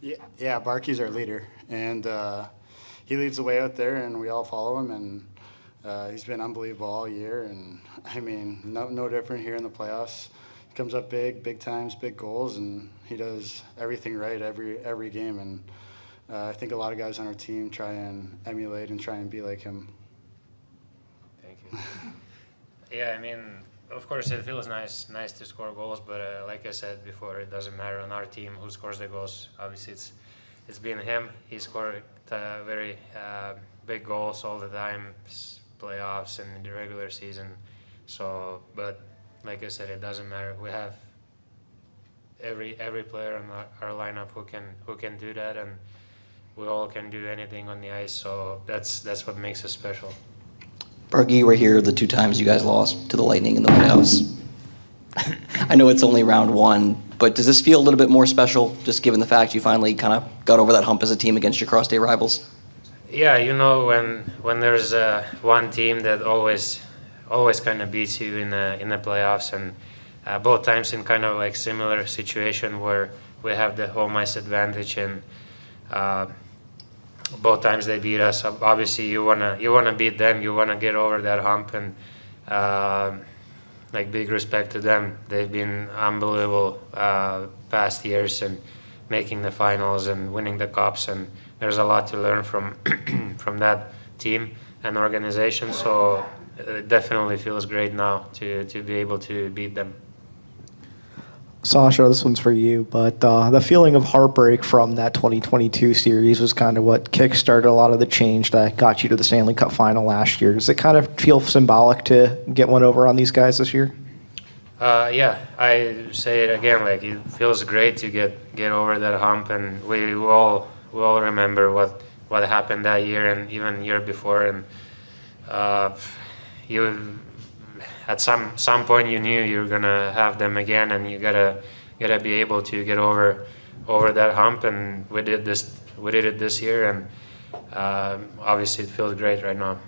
Yeah, Barkey's our leader, and he leads the way out there, and we all follow him. And he's been unbelievable all year. And I mean, no different here in the playoffs. He comes up big times, big goals, and he does everything right every game. And I think a lot of guys on our team try and emulate and try and be like him. Thank you. Yeah, I mean, of course it feels nice to score goals, but like I said before, it doesn't matter on our team who scores the goals. Obviously, it's been him. He scored very big goals all the time, playoffs and in the regular season. So, but like I said, it doesn't matter. We have every player in our lineup who can do that, and we all can do anything on the ice. So that's what makes us special. Barkey, you were here the 2 times you guys lost to the Lightning in the playoffs. I know it's only round 1, but does this feel a little bit more special, just given the fact you finally kind of got over that hump as a team against your cross-state rivals? Yeah, you know, when there's one team that always kind of beats you in the playoffs, and both times in kind of like similar situation where we have the home ice advantage, and both times they beat us. Obviously, you wanna beat them. You wanna get over that hump, and like big respect to them. They've been unbelievable past years and making the finals and winning the cups. And there's a lot to learn from from that team and organization. So it definitely feels great now to be able to beat them. Sasha, this one's for you, but the feeling of heartbreak from that 2022 series was kind of what kickstarted a lot of the change that got you to the Stanley Cup final last year. Does it kind of feel symbolic to get one over on these guys this year? Yeah, I say it again, like it feels great to get over that hump, and we all remember what happened that year and even year before, and you at some point you knew you were gonna have them again, and you gotta be able to get over that hump, and we did it this year, and obviously it feels great right now.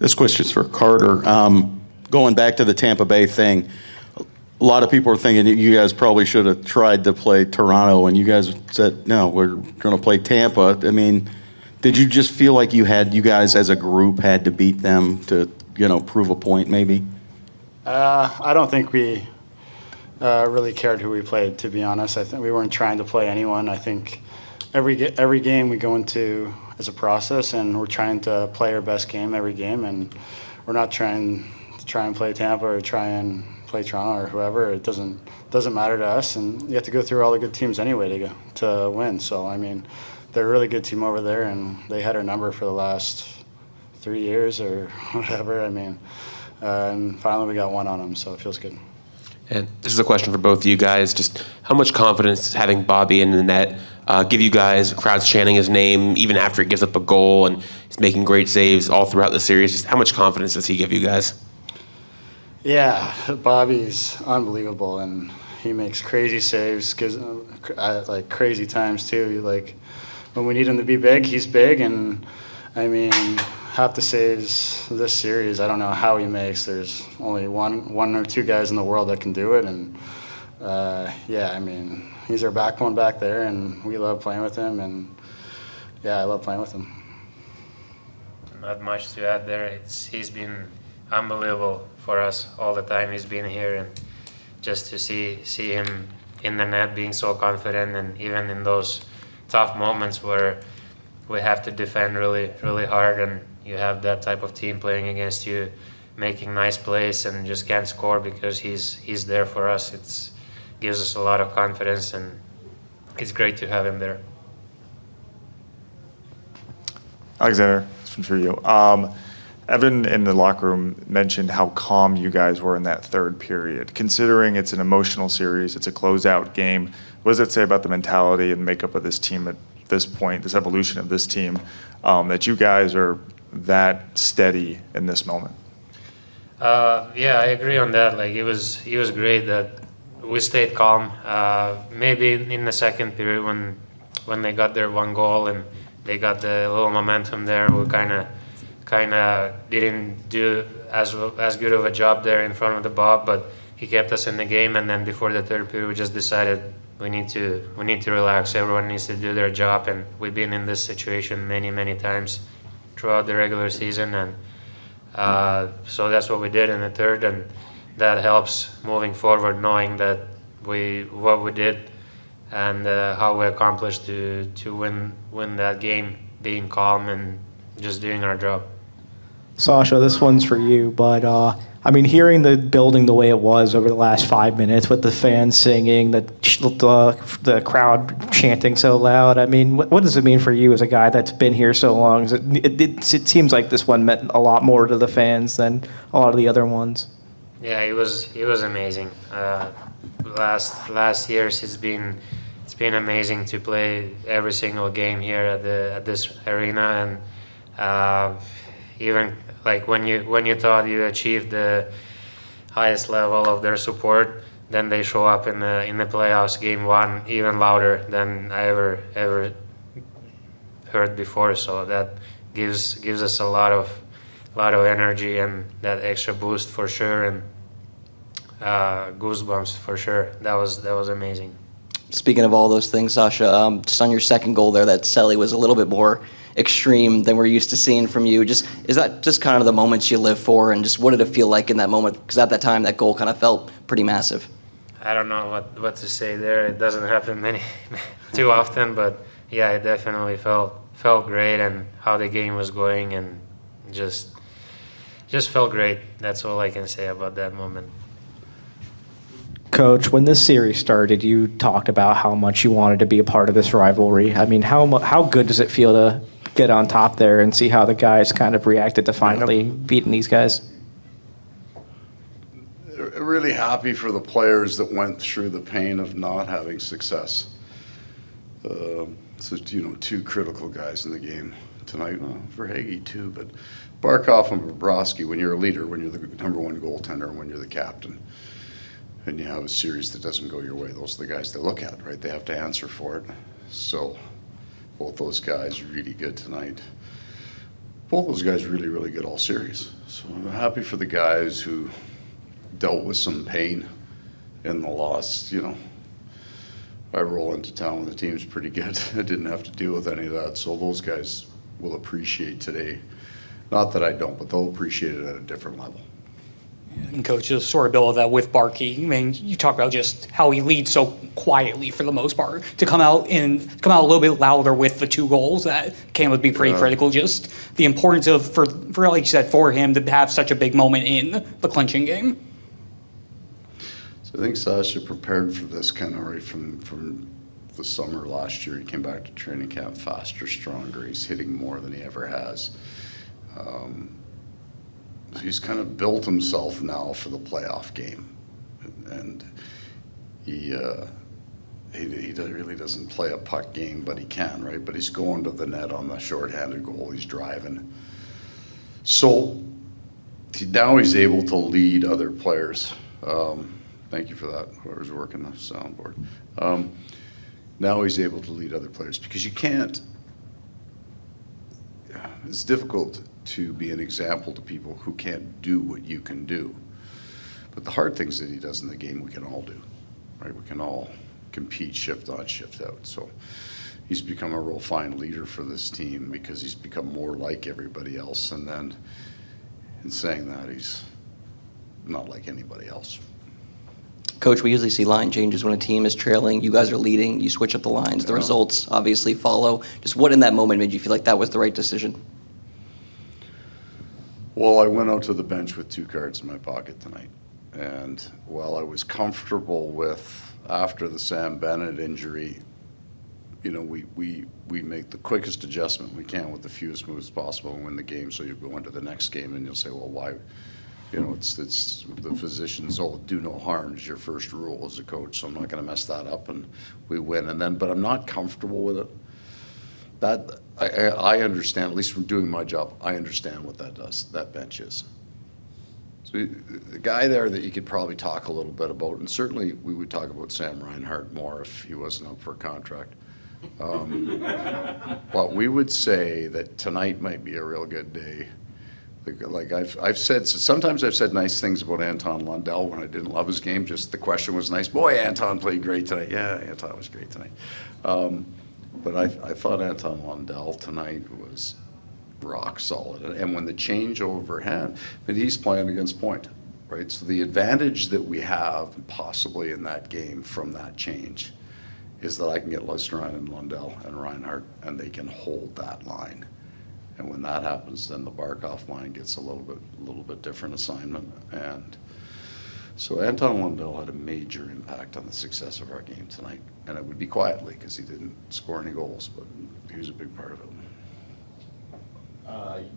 This question's for Carter. Going back to the Tampa Bay thing, a lot of people are thinking you guys probably should have tried to play Toronto, and you guys said, no, we're going to play Tampa. I mean, did you just feel like you guys as a group had to beat them to, prove a point maybe? I don't think we really cared who we played, to be honest. I think we weren't trying to play anyone. I think every game we go into as a process, and we're trying to play our best game every game, and we're not trying and play Tampa or try and play Toronto or whoever. It doesn't matter to us, and you have to go through all the good teams anyway to win. So I mean, they're a really good team over there, and they had our number for the last 3 years or whatever. I mean, and finally we got one on them, so it feels good. And this is a question for both of you guys. Just how much confidence does having Bobby in the net give you guys? Crowds chanting his name even after he gives up a goal, and he's making great saves all throughout the series. Just how much confidence does he give you guys? Yeah, Bobby's unbelievable, and he makes crazy saves, like crazy times too. Like when we need him to be big, he's big, and I mean, half the saves this series, I don't know how he makes. There's only one or two guys in the world that can do it, and yeah, I mean, he's our backbone back there, and we love playing with him, and yeah, I love playing with him. Not much to add there. He's been unbelievable for us all the time he's been here, and just to see him in the net being so confident, and even in those tough moments where we have to defend really, really hard, and you have that type of team playing against you, making nice plays and just can't score because he's there for us. It gives us a lot of confidence, and it's great to have him there. Aleksander, this one's for you. Evan in the locker room mentioned how calm you guys were in that third period. Considering it's an emotional series, it's a closeout game, what does it say about the mentality and makeup of this team at this point, this evolution of this team, that you guys are that steady in this moment? Yeah, I agree on that. Like it was great that we stayed calm. Maybe in the second period when they got their one goal and they got the little momentum there, we kind of didn't do as good of a job there in front of the Bob, but he kept us in the game. And then before the third period, we just decided we need to relax. Everyone needs to do their job, and we've been in this situation many times throughout the regular season, and so that's what we did in the third, and that helps moving forward, knowing that what we did and how we accomplished to win that game, being calm and just doing our job. Sasha, this one's for you, but I mean, hearing the building the way it was over the last 5 minutes with the fans singing, the crowd chanting so loud, I mean, what does it mean for you as a guy that's been here so long? It seems like this one meant a lot more to the fans than a lot of the other ones. Yeah, it was amazing. Last years it's been amazing to play every single game here at this arena, and even like when you thought you achieved the highest level of their support, then they show up in the playoffs, game one, even louder than I ever heard before. So that gives us a lot of energy and that extra boost for sure, and goosebumps for sure. That was amazing. Speaking of all those things, Sasha, just on your second goal there, that celly was a little bit more extreme than we're used to seeing from you. Is that just kind of the moments you live for, and just what did it feel like in that moment? Because at that time, that goal kind of felt pretty massive. I don't know what to say there. It doesn't happen too often, but yeah, it definitely felt great, and how the game was going, and just felt great. That's all I can say about that moment. Coach, when this series started, you talked about how much you wanted to be a part of this rivalry. I mean, how good does it feel to get on top there and see how the guys kind of reacted to finally beating these guys? Really happy for the players that went through the pain of not having success. So, two critical guys in the game tonight. Verhaeghe too, but Barkov and Bobrovsky, when you're a leader, when you're the number one goaltender, when you're the captain, and you have a series that doesn't go your way, those are the guys they look at, right? They have to answer for it. So both those guys really good tonight. Both those guys really, really good all series. So I'm happy for the guys who dealt with some pain in the loss. I roll into town when the team's pretty good. I didn't have to deal with any of that. So those guys will appreciate today. Not that I don't, but they'll appreciate it at a different level. And Coach, just sort of build that with Barkey. I mean, you talk about just how he leads so quietly for the most part. To come out a little bit louder with the 2 goals, that came to be pretty critical. Just the importance of for like you said, for him to have such a big moment in the clinching game. So I think Sasha prepared for this kind of right from the summer last year. He came back to training camp faster, stronger. He's hitting more than he ever has. He's kind of built himself now for the playoff game, and he really doesn't play a puck game, but he can, right? But he's going to the net on the shorthanded goal. He's driving. So now he's able to lead other players. Thank you for that, whoever's working the soundboard. Now he's able to lead other players because you can't. It's difficult to be an example to people who can't do what you can do. But the hard things that he does in the game, we can all do, right? We can all compete shift on, shift out. So he's become a real fine leader for this team because he's become more like everybody else. And then in saying that, he's not like anybody else. Coach, we usually see line changes when a team is trailing. You guys are leading. You switch up the lines. The results obviously follow. Just what in that moment made you feel like that was the right decision? Well, I went out to the bench with 2 cards in my pocket tonight. And while I was comfortable with, after the Sam Bennett injury, we make the quickest adjustment we can with the fewest moves possible and win the game. So you go into the next game and you'll say, well, why? It's the physicians, do no harm is your first rule as a coach. So I'm not going to mess that up, and we win. But I'm not comfortable with it. That I understand, at least from doing my job, I understand what that does. That bench is. So the guy there that you could probably talk a little bit about, and certainly we would talk about Sam Reinhart more if he wasn't up for a contract. But we would say that tonight might be a real good day Like I've said, sometimes I've said nice things about Anton Lundell when I didn't love his game. Just the question was nice. Boy, Anton played great tonight. Yeah, Anton was great tonight. But I thought Anton Lundell tonight was rock solid. And when the changeover happened, and he's playing against point, right? So the advantage that we have possibly in that game from that change is that I can get Lusterine and Lundell and Reinhart, and they can hold that line. And when that happens, then the Barkov line gets a little bit different assignment. And so Anton Lundell had a major impact on the success of our game tonight. And it would be quietly because he didn't score any goals, but he was a big part of it.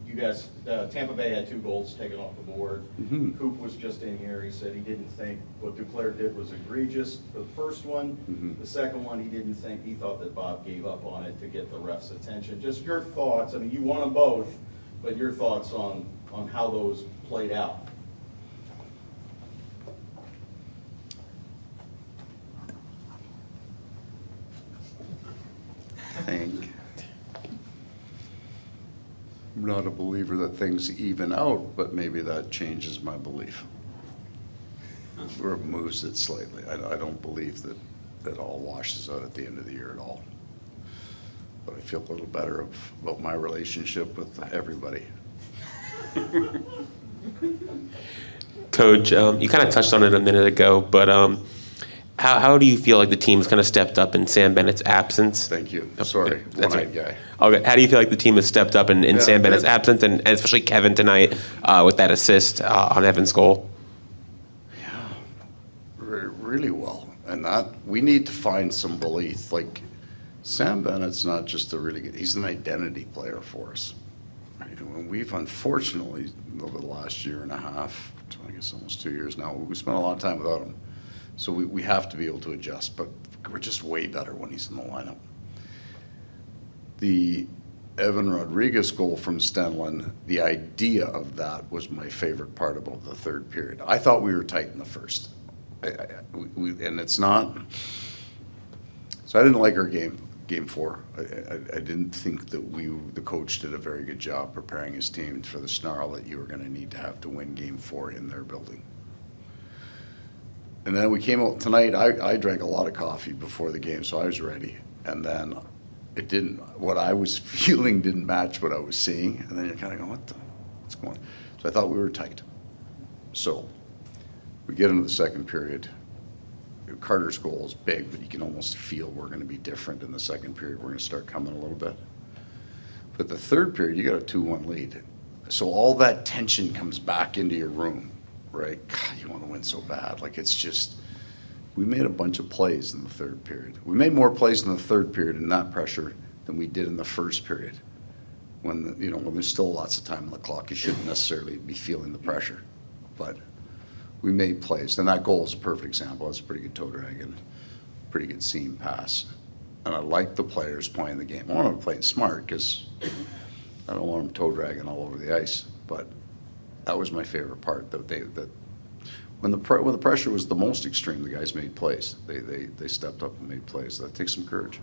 You guys, Tampa Bay had 2 goals taken off the board. Mhm. Coop was just in here. He said he didn't think what Duclair did was egregious for the first one. Mhm. The second one, he thought that Bob gave up on it to get the refs' attention. Just your thoughts. I mean, you won them both, but your thoughts on how those played out. I think I'm not a believer that things even out, but maybe that changes my belief. Or it moves it slightly. I don't believe that it all washes out at the end of the year at all. But I feel a little better about my relationship with everybody. Coach, you kind of touched on it a minute ago, but how do you feel like the team's kind of stepped up in Sam Bennett's absence? Thank you. Sorry, That's one-eyed right. guy. Okay, how do you feel like the team has stepped up in Yeah, Sam Bennett's good. absence, and especially Kevin tonight with that assist on Evan's goal? Really well. And that, we need to find some belief. Like, Sam Bennett's not just a really good, he's an identity player for us. Right? And we've unfortunately, over the last year and a half, I guess almost 2 years now, we spent a lot of time without him. So we have to be able to adjust, but we're just way better when he's in the lineup. The Evan Rodrigues goal from Stenlund, the idea of that was my favorite part about the third period. I thought we were tight in the first. And it's not, so I didn't like our game 4. I didn't think that the coach did a very good job preparing his team for the snarl that you were going to need to have to win game 4 in their building. And then we came out tonight, I drank a lot of coffee before the game, so I was ready. And then it didn't, what I was feeling didn't match what I was seeing. And then you're kind of going, what's going on? So I thought we were tight. So we get into the second period. Carter's goal is big, but you can almost feel we're going to be different in the second period. We're going to start coming a little bit. But the third period, you got a 2-1 lead. So all that tension comes back into your room, right? God, you want to win so bad. Like, it's just, we made a bunch of plays in the third period. We made more plays in the third period in that pressure than we did in the first period. When there's still lots of time on the clock, you shouldn't necessarily be feeling the pressure. But we made plays, and that goal is a perfect example. That's a pretty good toe drag and pretty good seam pass. And I like the players playing the game. I want them playing smart because I don't want them toe dragging all over the ice. But that was my favorite part. That when the pressure was the most extreme, the guys made plays. They stepped up and made plays. That takes some courage.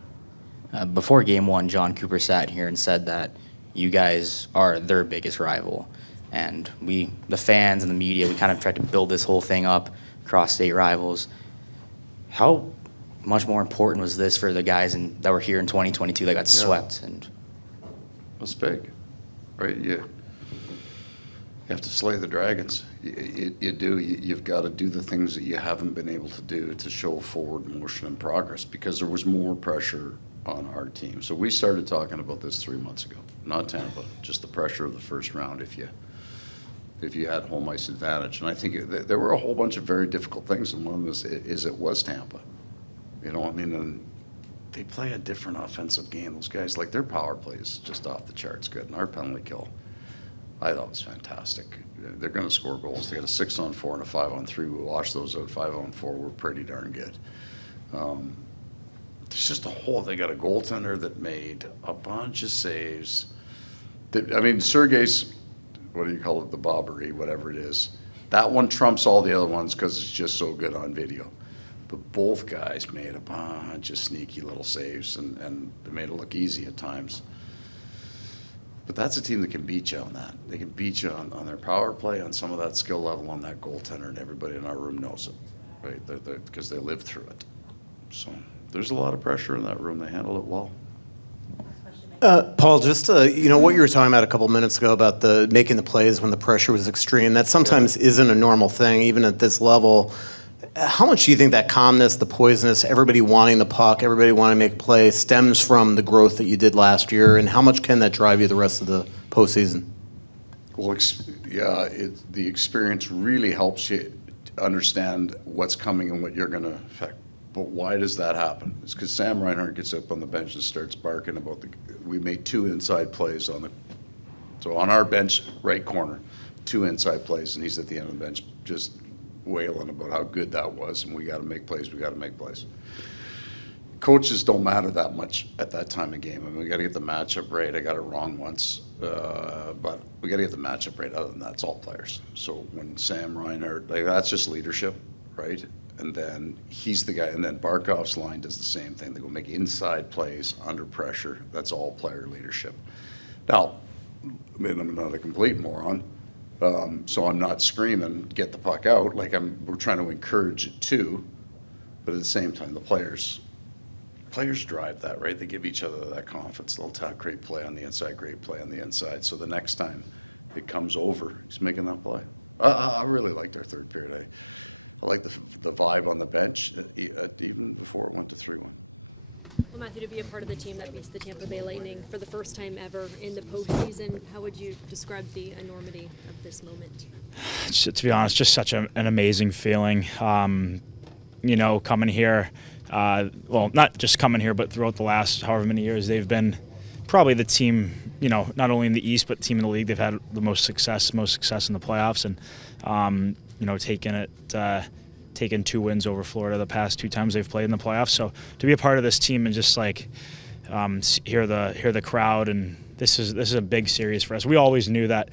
Before Game 1, John Cooper sat here and said that you guys are their biggest rival. And we, the fans and the media, we kind of tried to build this whole thing up across state rivals. How much more important was this for the guys that were here in 2022 that got swept? And That's big, right? You have to slay the dragons. You do. You've got to do the things that you haven't been able to do to show forward motion and progress because there was more pressure on our team. So we started talking about this 3 months ago. Not Tampa, just the pressure of the first round if you had home ice advantage. And I think there were a whole bunch of very difficult things, and one of them is it was Tampa. And they play a different offensive game. Those guys, like, their power play is just off the charts good, and our penalty kill, I thought was fantastic. They're going to score goals. They got a 6-on-4 and a 5-on-3. We washed those out. 5-on-4 were pretty darn good. There's just they got a goaltender that made a bunch of saves. Sergei's, what do you call it, the bobbery, whatever it is. That one trumps all the other ones because it's just so good on video. But both guys made a bunch of sneaky little saves, and they made it look easy at times. But that's a team that can beat you on that. They can beat you on their power play, on some of that skill level, on that goaltender, and everybody in our room knows it, right? Because they lived through it. So there's a lot of pressure in that room. They handle it well. Paul, just what you were talking about a couple minutes ago about the making the plays when the pressure was extreme. That sometimes isn't a normal thing, even at this level. How much do you think that calmness, the poisoness, everybody wanting the puck, everybody wanting to make a play, stems from the growth that you did last year, and how much can that drive you the rest of the postseason? Well, the experience really helps you understand what's coming and what you're going to affect. But why does that happen? It's because Sam Reinhart gets up on the bench and starts barking about we made 2 inside plays so on our bench, right corner, 2 inside plays, and he's at the end of the bench just wailing about how good that was, and we got to make plays. Coaches don't matter that much at that time of game. I mean, we got to get the matchup right. I got it wrong once, but we got to get the matchup right. Other than that, it's all players. So when Sam Reinhart, that's just leadership, right? And then he's the guy, and then Barkov's line does the same thing. They go make inside plays under pressure. That's all player leadership. Now, I mean, I'm not a complete moron, so I'm not screaming, get the puck out. We're trying to encourage it too, but at the same time, the players drive that, right? They give each other that confidence. They'll talk great play on the inside, great play on the inside. So the next time it comes over, he's making that play. I really liked our third period. I like the vibe on the bench, even before it went to 3-1. Well, Matthew, to be a part of the team that beats the Tampa Bay Lightning for the first time ever in the postseason, how would you describe the enormity of this moment? To be honest, just such an amazing feeling. Coming here, not just coming here, but throughout the last however many years, they've been probably the team, not only in the East, but team in the league. They've had the most success in the playoffs, and taken 2 wins over Florida the past 2 times they've played in the playoffs. So to be a part of this team and just hear the crowd, and this is a big series for us. We always knew that,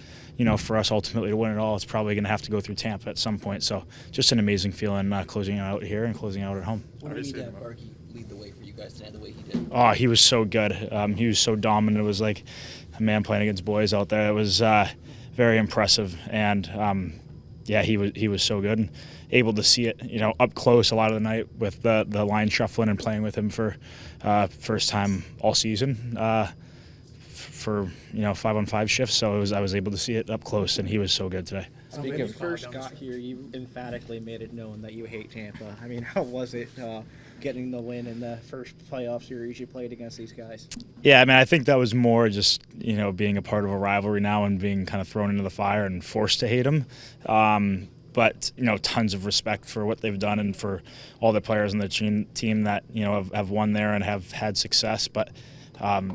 for us ultimately to win it all, it's probably going to have to go through Tampa at some point. So just an amazing feeling closing out here and closing out at home. When did Barkey lead the way for you guys tonight the way he did? Oh, he was so good. He was so dominant. It was like a man playing against boys out there. It was very impressive, and he was so good, and able to see it, up close a lot of the night with the line shuffling and playing with him for first time all season for 5-on-5 shifts. So I was able to see it up close, and he was so good today. When you first got here, you emphatically made it known that you hate Tampa. I mean, how was it getting the win in the first playoff series you played against these guys? Yeah, I mean, I think that was more just, being a part of a rivalry now and being kind of thrown into the fire and forced to hate them. But, tons of respect for what they've done and for all the players on the team that, have won there and have had success. But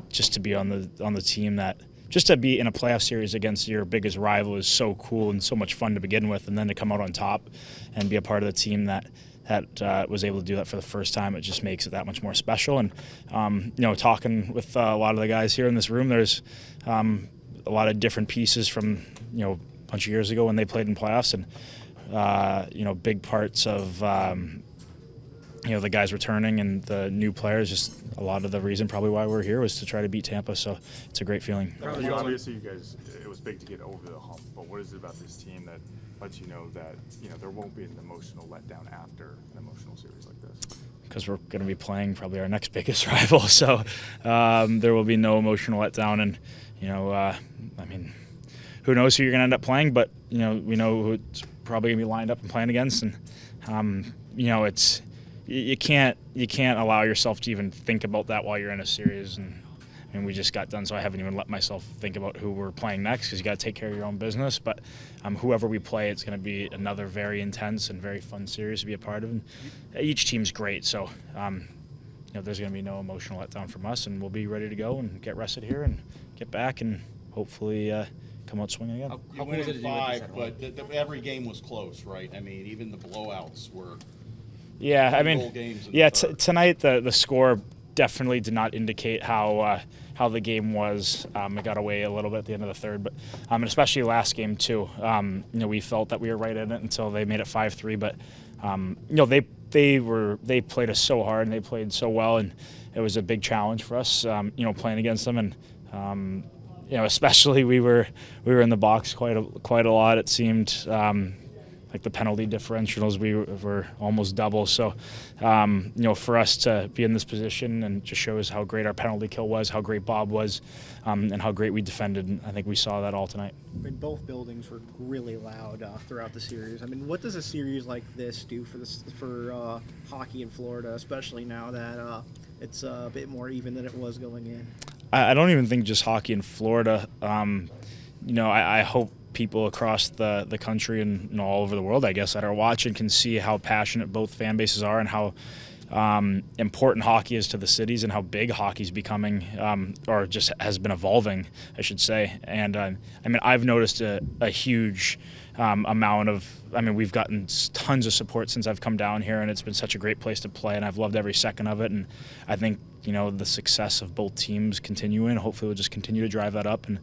just to be on the team that, just to be in a playoff series against your biggest rival is so cool and so much fun to begin with. And then to come out on top and be a part of the team that was able to do that for the first time, it just makes it that much more special. And, talking with a lot of the guys here in this room, there's a lot of different pieces from, a bunch of years ago when they played in playoffs, and, big parts of, the guys returning and the new players. Just a lot of the reason probably why we're here was to try to beat Tampa. So it's a great feeling. Obviously, you guys, it was big to get over the hump, but what is it about this team that lets you know that, there won't be an emotional letdown after an emotional series like this? Because we're going to be playing probably our next biggest rival. So there will be no emotional letdown. And, who knows who you're going to end up playing, but, we know who it's probably going to be lined up and playing against. And, it's, you can't allow yourself to even think about that while you're in a series. And we just got done, so I haven't even let myself think about who we're playing next, because you got to take care of your own business. But whoever we play, it's going to be another very intense and very fun series to be a part of. And each team's great, so there's going to be no emotional letdown from us, and we'll be ready to go and get rested here and get back and hopefully come out swinging again. You went in 5, but every game was close, right? I mean, even the blowouts were. Yeah, I mean, tonight the score definitely did not indicate how the game was. It got away a little bit at the end of the third, but and especially last game too. We felt that we were right in it until they made it 5-3. But they played us so hard and they played so well, and it was a big challenge for us. Playing against them, and especially we were in the box quite a lot. It seemed like the penalty differentials we were almost double. So, for us to be in this position and just shows how great our penalty kill was, how great Bob was, and how great we defended. And I think we saw that all tonight. I mean, both buildings were really loud throughout the series. I mean, what does a series like this do for hockey in Florida, especially now that it's a bit more even than it was going in? I don't even think just hockey in Florida. I hope people across the country and all over the world, I guess, that are watching can see how passionate both fan bases are and how important hockey is to the cities and how big hockey's becoming, or just has been evolving, I should say. And I've noticed a huge amount of, we've gotten tons of support since I've come down here, and it's been such a great place to play, and I've loved every second of it. And I think, the success of both teams continuing, hopefully we'll just continue to drive that up. And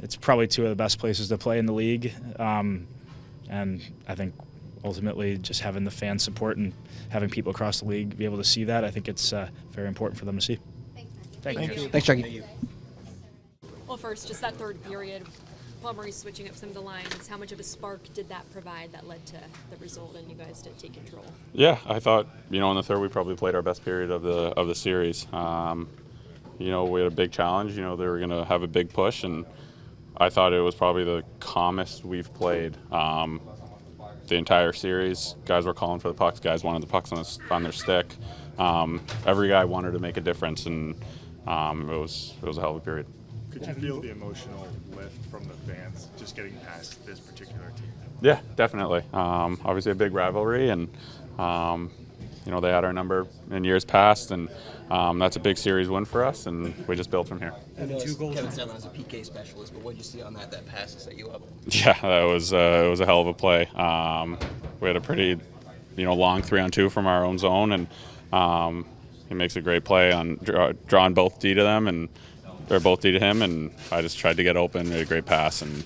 it's probably two of the best places to play in the league. And I think ultimately just having the fan support and having people across the league be able to see that, I think it's very important for them to see. Thank you. Thanks, Jackie. Well, first, just that third period, Paul Maurice switching up some of the lines, how much of a spark did that provide that led to the result and you guys to take control? Yeah, I thought, in the third we probably played our best period of the series. We had a big challenge. They were going to have a big push, and I thought it was probably the calmest we've played the entire series. Guys were calling for the pucks. Guys wanted the pucks on their stick. Every guy wanted to make a difference, and it was a hell of a period. Could you feel the emotional lift from the fans just getting past this particular team? Yeah, definitely. Obviously a big rivalry, and they had our number in years past, and that's a big series win for us, and we just built from here. And Kevin Sandlin is a PK specialist, but what did you see on that pass to set you up? Yeah, that was it was a hell of a play. We had a pretty long 3-on-2 from our own zone, and he makes a great play on drawing both D to them, and they're both D to him, and I just tried to get open, made a great pass, and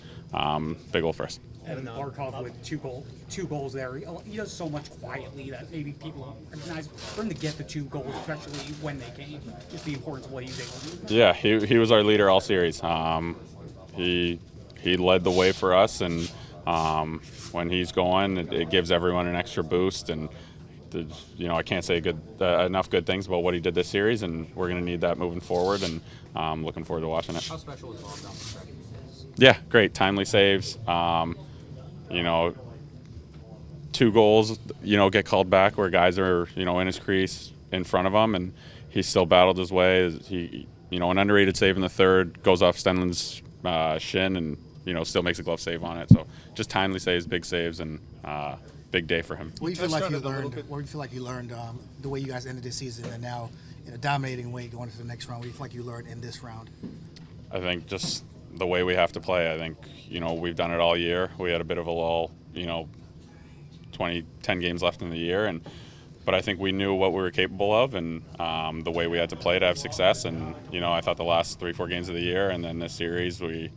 big goal for us. And Barkov with two goals there. He does so much quietly that maybe people don't recognize. For him to get the 2 goals, especially when they came, just the importance of what he's able to do. Yeah, he was our leader all series. He led the way for us, and when he's going, it gives everyone an extra boost. And I can't say enough good things about what he did this series, and we're going to need that moving forward. And I'm looking forward to watching it. How special was Bob down the stretch? Yeah, great. Timely saves. 2 goals, get called back where guys are, in his crease in front of him, and he still battled his way. He, an underrated save in the third, goes off Stenlund's shin, and, still makes a glove save on it. So just timely saves, big saves, and big day for him. What do you feel like you learned the way you guys ended this season, and now in a dominating way going into the next round? What do you feel like you learned in this round? I think just the way we have to play. I think, we've done it all year. We had a bit of a lull, 10 games left in the year, but I think we knew what we were capable of, and the way we had to play to have success. And, I thought the last 3-4 games of the year and then this series, we,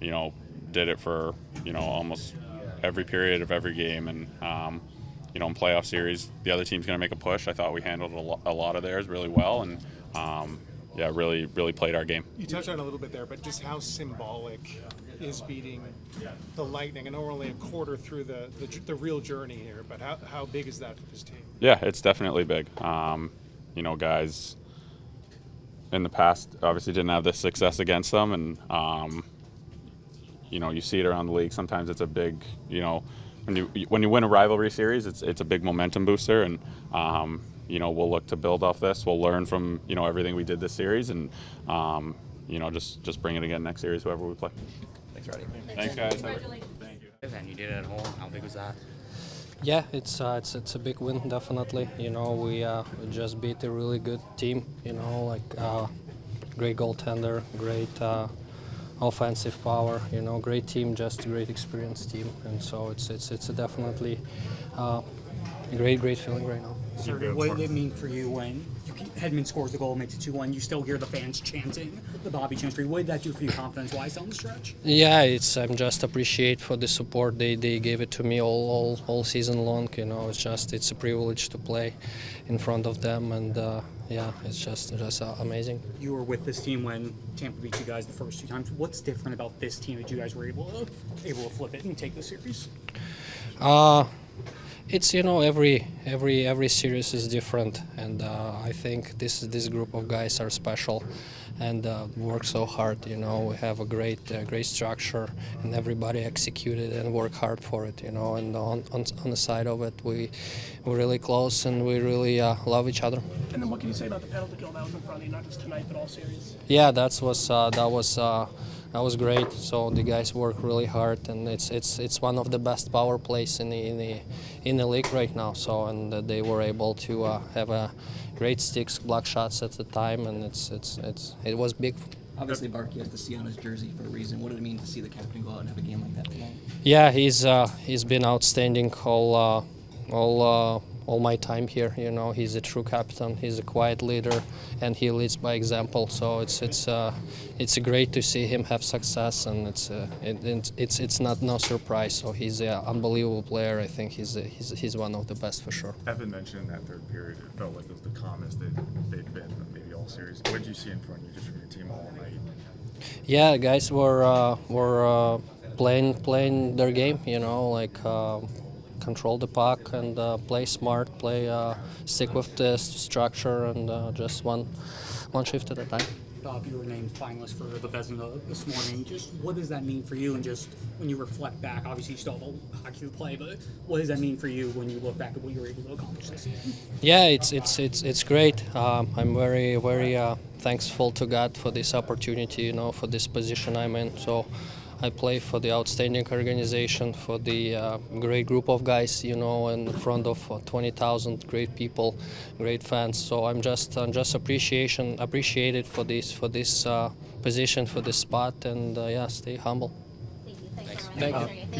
did it for, almost every period of every game. And, in playoff series, the other team's going to make a push. I thought we handled a lot of theirs really well, and really played our game. You touched on it a little bit there, but just how symbolic is beating the Lightning? I know we're only a quarter through the real journey here, but how big is that for this team? Yeah, it's definitely big. Guys in the past obviously didn't have this success against them, and you see it around the league. Sometimes it's a big, when you win a rivalry series, it's a big momentum booster, and we'll look to build off this. We'll learn from everything we did this series, and just bring it again next series, whoever we play. Thanks, Roddy. Thanks, guys. Thank you. And you did it at home. How big was that? Yeah, it's a big win, definitely. We just beat a really good team. Great goaltender, great offensive power. Great team, just a great experienced team, and so it's a definitely great feeling right now. Sergei, what did it mean for you when Hedman scores the goal, makes it 2-1? You still hear the fans chanting the Bobby chemistry. What did that do for you confidence-wise down the stretch? Yeah, I'm just appreciate for the support they gave it to me all season long. It's a privilege to play in front of them, and yeah, it's just amazing. You were with this team when Tampa beat you guys the first 2 times. What's different about this team that you guys were able to flip it and take the series? It's every series is different, and I think this group of guys are special, and work so hard. We have a great structure, and everybody executed and work hard for it. And on the side of it, we're really close and we really love each other. And then what can you say about the penalty kill that was in front of you, not just tonight but all series? Yeah, that was great. So the guys work really hard, and it's one of the best power plays in the league right now. So and they were able to have a great sticks, block shots at the time, and it was big. Obviously, Barkey has the C on his jersey for a reason. What did it mean to see the captain go out and have a game like that tonight? Yeah, he's been outstanding all my time here. He's a true captain. He's a quiet leader, and he leads by example. So it's great to see him have success, and it's not no surprise. So he's an unbelievable player. I think he's one of the best for sure. Evan mentioned in that third period, it felt like it was the calmest they'd been maybe all series. What did you see in front of you just from your team all night? Yeah, guys were playing their game. Control the puck and play smart, stick with the structure, and just one shift at a time. Bob, you were named finalist for the Vezina this morning. Just what does that mean for you? And just when you reflect back, obviously you still have a hockey to play, but what does that mean for you when you look back at what you were able to accomplish this season? Yeah, it's great. I'm very thankful to God for this opportunity, for this position I'm in. So I play for the outstanding organization, for the great group of guys, in front of 20,000 great people, great fans. So I'm just appreciated for this position, for this spot, and stay humble. Thank you. Thank you.